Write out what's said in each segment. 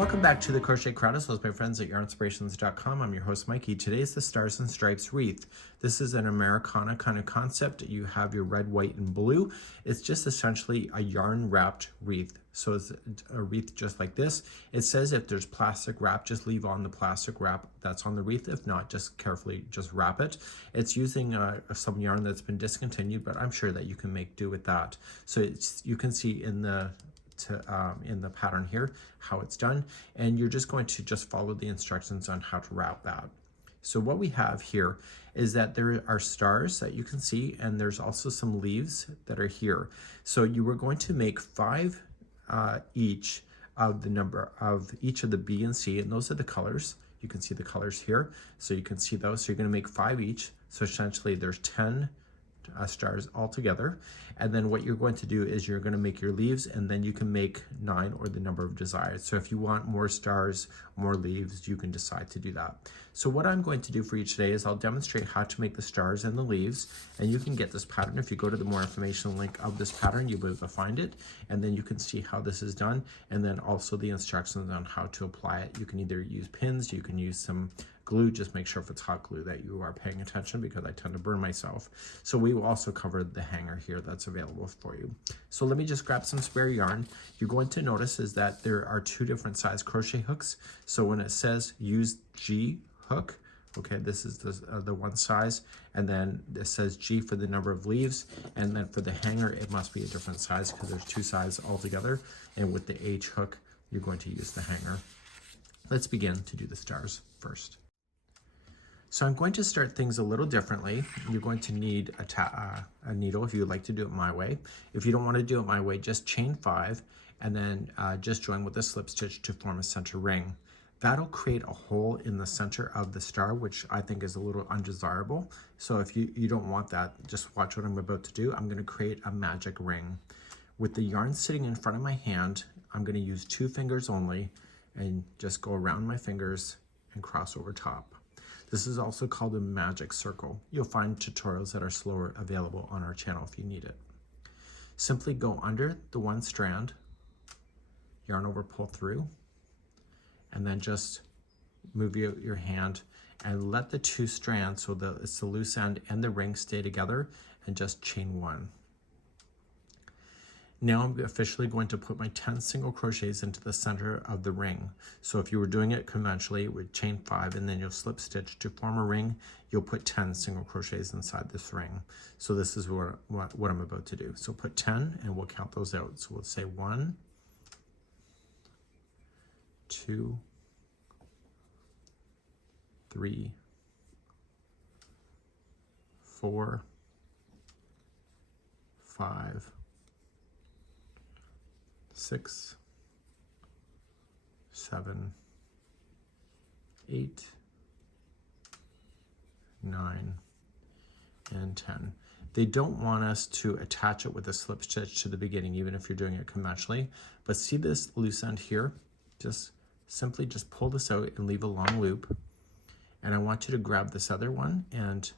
Welcome back to the Crochet Chronicles with my friends at yarnspirations.com. I'm your host Mikey. Today is the Stars and Stripes wreath. This is an Americana kind of concept. You have your red, white, and blue. It's just essentially a yarn wrapped wreath. So it's a wreath just like this. It says if there's plastic wrap, just leave on the plastic wrap that's on the wreath. If not, just carefully just wrap it. It's using some yarn that's been discontinued, but I'm sure that you can make do with that. So you can see in the pattern here how it's done, and you're just going to just follow the instructions on how to wrap that. So what we have here is that there are stars that you can see, and there's also some leaves that are here. So you were going to make 5 each of the number of each of the B and C, and those are the colors. You can see the colors here, so you can see those. So you're going to make 5 each, so essentially there's 10 stars all together. And then what you're going to do is you're going to make your leaves, and then you can make 9 or the number of desired. So if you want more stars, more leaves, you can decide to do that. So what I'm going to do for you today is I'll demonstrate how to make the stars and the leaves, and you can get this pattern. If you go to the more information link of this pattern, you'll be able to find it, and then you can see how this is done, and then also the instructions on how to apply it. You can either use pins, you can use some glue. Just make sure if it's hot glue that you are paying attention, because I tend to burn myself. So we will also cover the hanger here that's available for you. So let me just grab some spare yarn. You're going to notice is that there are 2 different size crochet hooks. So when it says use G hook, okay, this is the one size, and then it says G for the number of leaves, and then for the hanger it must be a different size because there's 2 sizes altogether, and with the H hook you're going to use the hanger. Let's begin to do the stars first. So I'm going to start things a little differently. You're going to need a needle if you would like to do it my way. If you don't want to do it my way, just chain 5 and then just join with a slip stitch to form a center ring. That'll create a hole in the center of the star, which I think is a little undesirable. So if you don't want that, just watch what I'm about to do. I'm going to create a magic ring. With the yarn sitting in front of my hand, I'm going to use 2 fingers only and just go around my fingers and cross over top. This is also called a magic circle. You'll find tutorials that are slower available on our channel if you need it. Simply go under the one strand, yarn over, pull through, and then just move your hand and let the 2 strands, so it's the loose end and the ring, stay together, and just chain 1. Now I'm officially going to put my 10 single crochets into the center of the ring. So if you were doing it conventionally, it would chain 5 and then you'll slip stitch to form a ring. You'll put 10 single crochets inside this ring. So this is what I'm about to do. So put 10 and we'll count those out. So we'll say 1, 2, 3, 4, 5, 6, 7, 8, 9, and 10. They don't want us to attach it with a slip stitch to the beginning, even if you're doing it conventionally. But see this loose end here? Simply pull this out and leave a long loop. And I want you to grab this other one and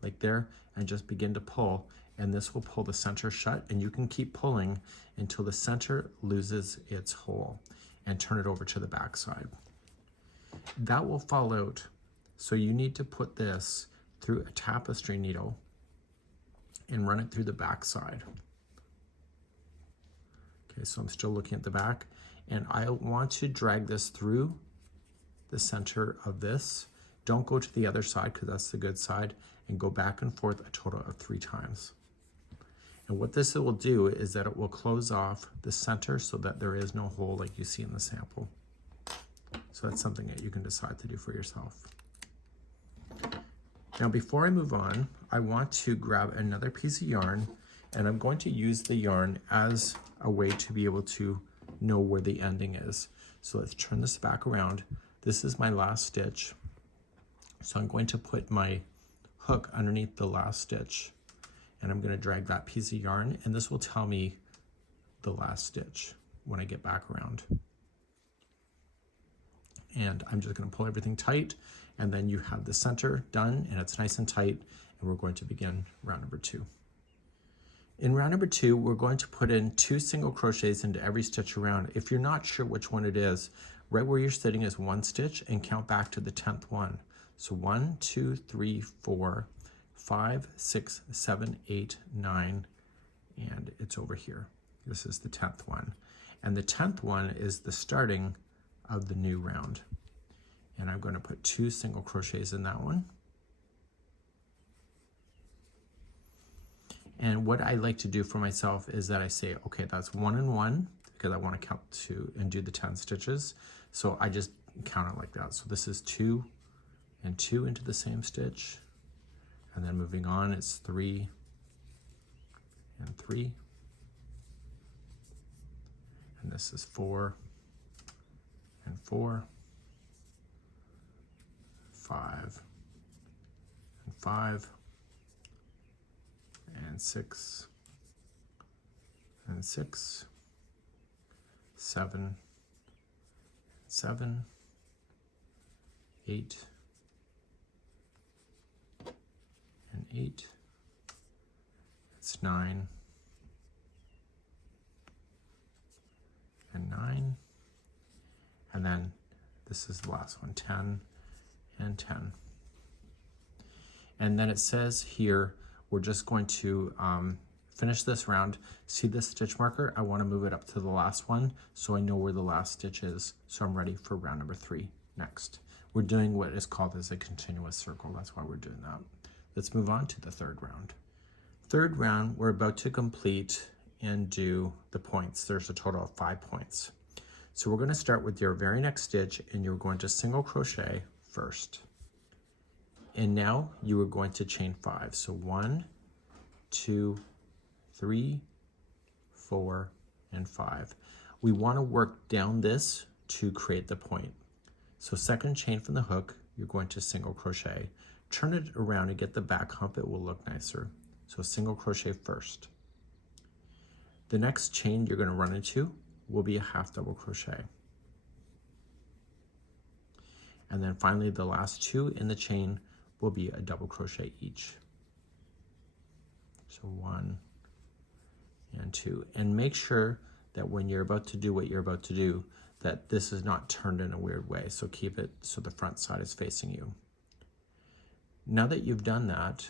like there, and just begin to pull. And this will pull the center shut, and you can keep pulling until the center loses its hole, and turn it over to the back side. That will fall out, so you need to put this through a tapestry needle and run it through the back side. Okay, so I'm still looking at the back, and I want to drag this through the center of this. Don't go to the other side because that's the good side, and go back and forth a total of 3 times. And what this will do is that it will close off the center so that there is no hole like you see in the sample. So that's something that you can decide to do for yourself. Now before I move on, I want to grab another piece of yarn, and I'm going to use the yarn as a way to be able to know where the ending is. So let's turn this back around. This is my last stitch. So I'm going to put my hook underneath the last stitch, and I'm going to drag that piece of yarn, and this will tell me the last stitch when I get back around. And I'm just going to pull everything tight, and then you have the center done and it's nice and tight, and we're going to begin round number 2. In round number 2, we're going to put in 2 single crochets into every stitch around. If you're not sure which one it is, Right where you're sitting is 1 stitch and count back to the 10th one. So 1, 2, 3, 4, 5, 6, 7, 8, 9, and it's over here. This is the 10th one. And the 10th one is the starting of the new round. And I'm going to put 2 single crochets in that one. And what I like to do for myself is that I say, okay, that's 1 and 1, because I want to count 2 and do the 10 stitches. So I just count it like that. So this is 2 and 2 into the same stitch. And then moving on, it's 3 and 3. And this is 4 and 4, 5 and 5, and 6 and 6, 7, 7, 8 and 8. It's 9 and 9, and then this is the last one, 10 and 10. And then it says here, we're just going to finish this round. See this stitch marker? I want to move it up to the last one so I know where the last stitch is. So I'm ready for round number 3 next. We're doing what is called as a continuous circle. That's why we're doing that. Let's move on to the third round. Third round, we're about to complete and do the points. There's a total of 5 points. So we're going to start with your very next stitch, and you're going to single crochet first. And now you are going to chain 5. So 1, 2, 3, 4, and 5. We want to work down this to create the point. So second chain from the hook, you're going to single crochet. Turn it around and get the back hump, it will look nicer. So single crochet first. The next chain you're going to run into will be a half double crochet. And then finally the last 2 in the chain will be a double crochet each. So 1 and 2. And make sure that when you're about to do what you're about to do, that this is not turned in a weird way. So keep it so the front side is facing you. Now that you've done that,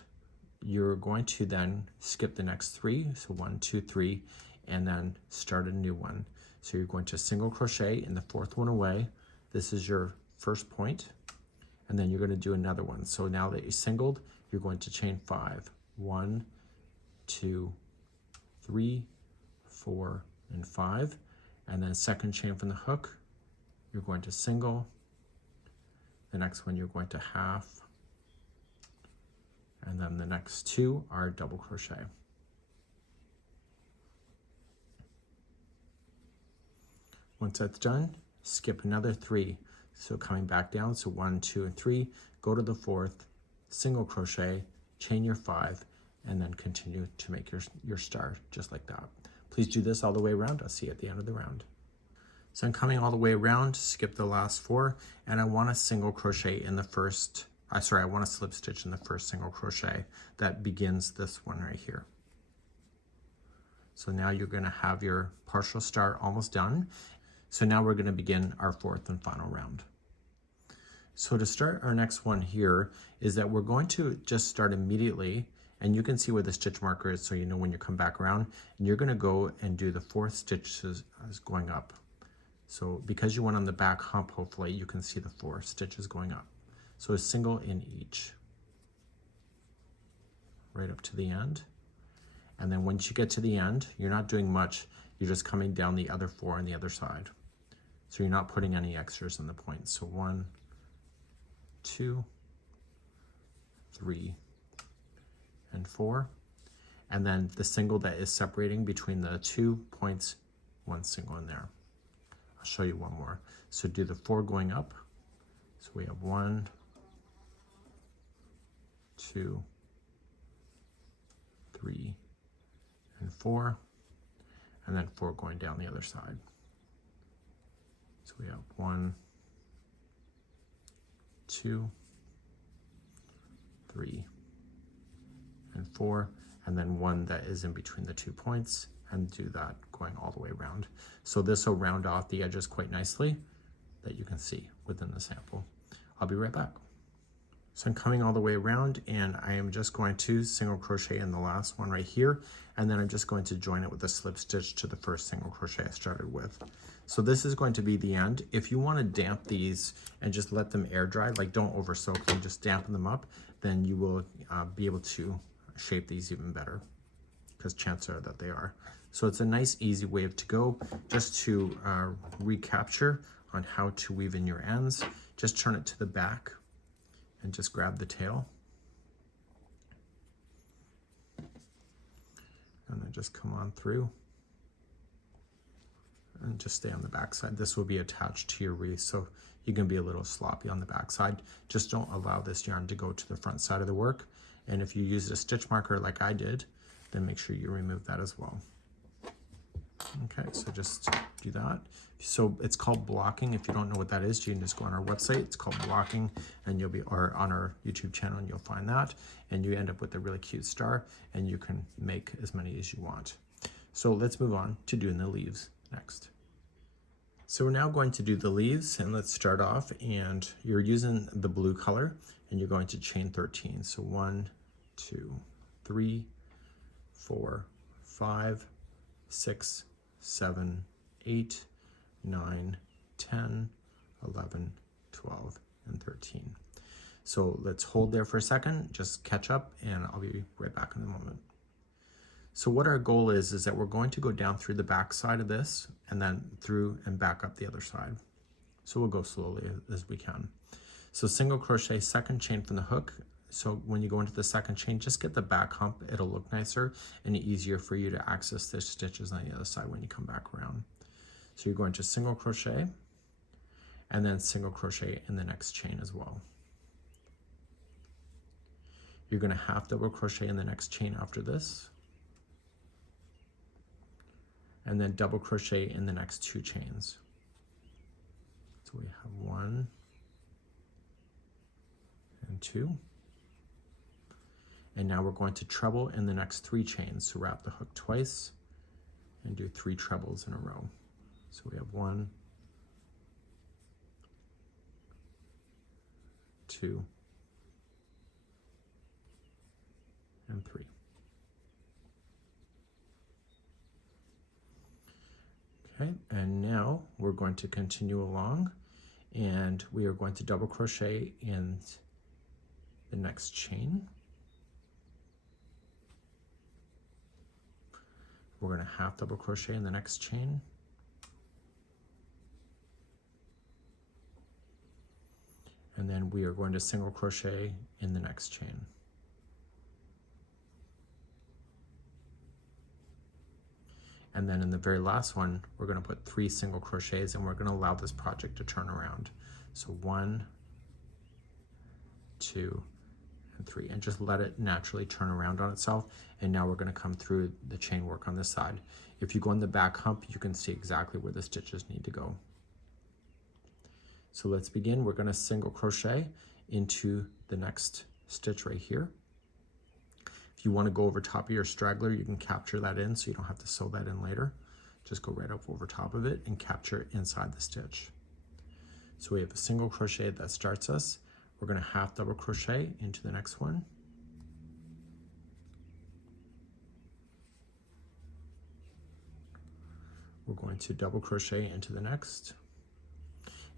you're going to then skip the next 3. So 1, 2, 3, and then start a new one. So you're going to single crochet in the 4th one away. This is your first point. And then you're going to do another one. So now that you singled, you're going to chain 5. 1, 2, 3, 4, and 5. And then second chain from the hook, you're going to single. The next one you're going to half. And then the next 2 are double crochet. Once that's done, skip another 3. So coming back down, so 1, 2, and 3, go to the 4th, single crochet, chain your 5, and then continue to make your star just like that. Please do this all the way around. I'll see you at the end of the round. So I'm coming all the way around, skip the last 4, and I want to single crochet in the first, I want to slip stitch in the first single crochet that begins this one right here. So now you're going to have your partial star almost done. So now we're going to begin our 4th and final round. So to start our next one here is that we're going to just start immediately, and you can see where the stitch marker is so you know when you come back around, and you're going to go and do the 4th stitch as going up. So because you went on the back hump, hopefully you can see the 4 stitches going up. So a single in each, right up to the end. And then once you get to the end, you're not doing much, you're just coming down the other 4 on the other side. So you're not putting any extras in the points. So 1, 2, 3, and 4. And then the single that is separating between the 2 points, 1 single in there. I'll show you one more. So do the 4 going up. So we have 1, 2, 3, and 4, and then 4 going down the other side. So we have 1, 2, 3, and 4, and then 1 that is in between the 2 points, and do that going all the way around. So this will round off the edges quite nicely. that you can see within the sample. I'll be right back. So I'm coming all the way around, and I am just going to single crochet in the last one right here, and then I'm just going to join it with a slip stitch to the first single crochet I started with. So this is going to be the end. If you want to damp these and just let them air dry, like don't over soak them, just dampen them up, then you will be able to shape these even better, because chances are that they are. So it's a nice easy way to go. Just to recapture on how to weave in your ends, just turn it to the back and just grab the tail. And then just come on through and just stay on the back side. This will be attached to your wreath, so you can be a little sloppy on the back side. Just don't allow this yarn to go to the front side of the work. And if you used a stitch marker like I did, then make sure you remove that as well. Okay, so just do that. So it's called blocking. If you don't know what that is, you can just go on our website. It's called blocking, and you'll be, or on our YouTube channel, and you'll find that. And you end up with a really cute star, and you can make as many as you want. So let's move on to doing the leaves next. So we're now going to do the leaves, and let's start off, and you're using the blue color, and you're going to chain 13. So 1, 2, 3, 4, 5, 6, 7, 8, 9, 10, 11, 12, and 13. So let's hold there for a second, just catch up, and I'll be right back in a moment. So what our goal is that we're going to go down through the back side of this, and then through and back up the other side. So we'll go slowly as we can. So single crochet, second chain from the hook. So when you go into the second chain, just get the back hump. It'll look nicer and easier for you to access the stitches on the other side when you come back around. So you're going to single crochet and then single crochet in the next chain as well. You're going to half double crochet in the next chain after this, and then double crochet in the next 2 chains. So we have 1 and 2. And now we're going to treble in the next 3 chains. So wrap the hook twice and do 3 trebles in a row. So we have 1, 2, and 3. Okay, and now we're going to continue along, and we are going to double crochet in the next chain. We're going to half double crochet in the next chain. And then we are going to single crochet in the next chain. And then in the very last one, we're going to put 3 single crochets, and we're going to allow this project to turn around. So 1, 2, and 3, and just let it naturally turn around on itself. And now we're going to come through the chain work on this side. If you go on the back hump, you can see exactly where the stitches need to go. So let's begin. We're going to single crochet into the next stitch right here. If you want to go over top of your straggler, you can capture that in so you don't have to sew that in later. Just go right up over top of it and capture it inside the stitch. So we have a single crochet that starts us. We're going to half double crochet into the next one. We're going to double crochet into the next.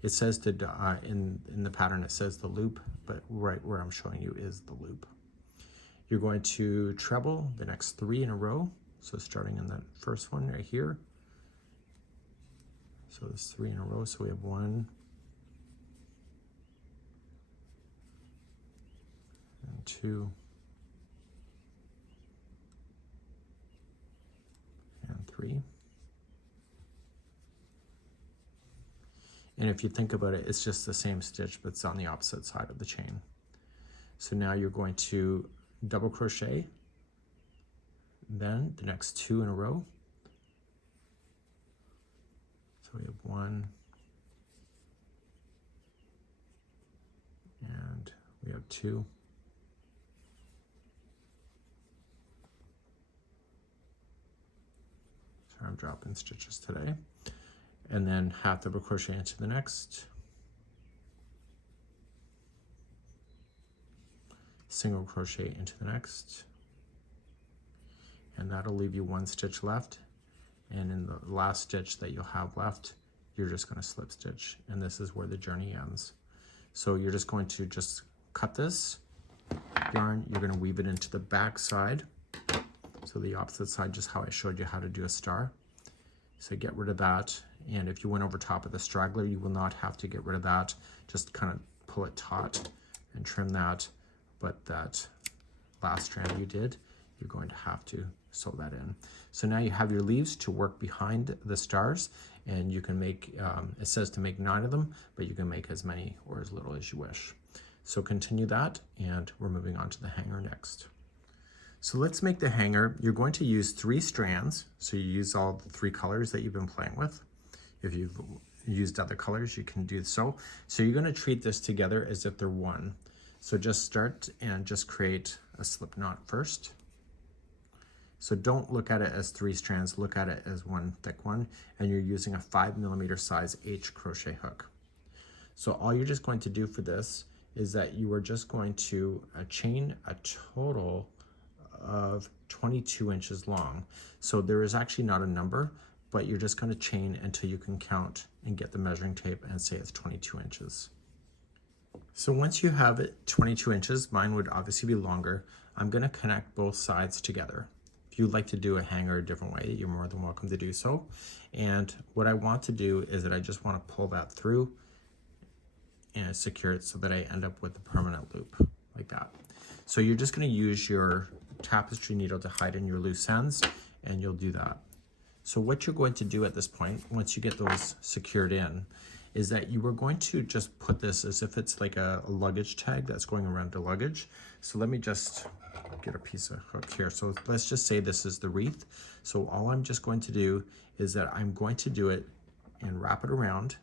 It says to in the pattern it says the loop, but right where I'm showing you is the loop. You're going to treble the next 3 in a row. So starting in the first one right here. So there's 3 in a row. So we have 1 and 2 and 3. And if you think about it, it's just the same stitch, but it's on the opposite side of the chain. So now you're going to double crochet, then the next 2 in a row. So we have 1, and we have 2. Sorry, I'm dropping stitches today. And then half double crochet into the next. single crochet into the next, and that'll leave you 1 stitch left. And in the last stitch that you'll have left, you're just going to slip stitch, and this is where the journey ends. So you're just going to cut this yarn, you're going to weave it into the back side, so the opposite side, just how I showed you how to do a star. So get rid of that, and if you went over top of the straggler, you will not have to get rid of that. Just kind of pull it taut and trim that, but that last strand you did, you're going to have to sew that in. So now you have your leaves to work behind the stars, and you can make, it says to make 9 of them, but you can make as many or as little as you wish. So continue that, and we're moving on to the hanger next. So let's make the hanger. You're going to use 3 strands, so you use all the 3 colors that you've been playing with. If you've used other colors, you can do so. So you're going to treat this together as if they're one. So just start and just create a slip knot first. So don't look at it as 3 strands, look at it as one thick one, and you're using a 5mm size H crochet hook. So all you're just going to do for this is that you are just going to chain a total of 22 inches long. So there is actually not a number, but you're just going to chain until you can count and get the measuring tape and say it's 22 inches. So once you have it 22 inches, mine would obviously be longer, I'm going to connect both sides together. If you'd like to do a hanger a different way, you're more than welcome to do so. And what I want to do is that I just want to pull that through and secure it so that I end up with a permanent loop like that. So you're just going to use your tapestry needle to hide in your loose ends, and you'll do that. So what you're going to do at this point, once you get those secured in, is that you are going to just put this as if it's like a luggage tag that's going around the luggage. So let me just get a piece of hook here. So let's just say this is the wreath. So all I'm just going to do is that I'm going to do it and wrap it around,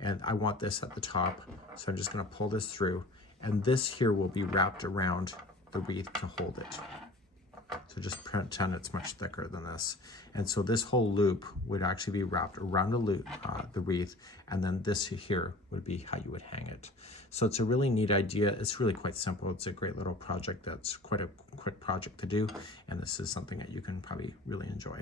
and I want this at the top. So I'm just going to pull this through, and this here will be wrapped around the wreath to hold it. So just pretend it's much thicker than this. And so this whole loop would actually be wrapped around the wreath, and then this here would be how you would hang it. So it's a really neat idea. It's really quite simple. It's a great little project that's quite a quick project to do, and this is something that you can probably really enjoy.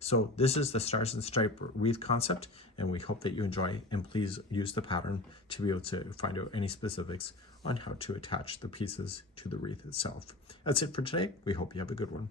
So this is the Stars and Stripe wreath concept, and we hope that you enjoy, and please use the pattern to be able to find out any specifics on how to attach the pieces to the wreath itself. That's it for today. We hope you have a good one.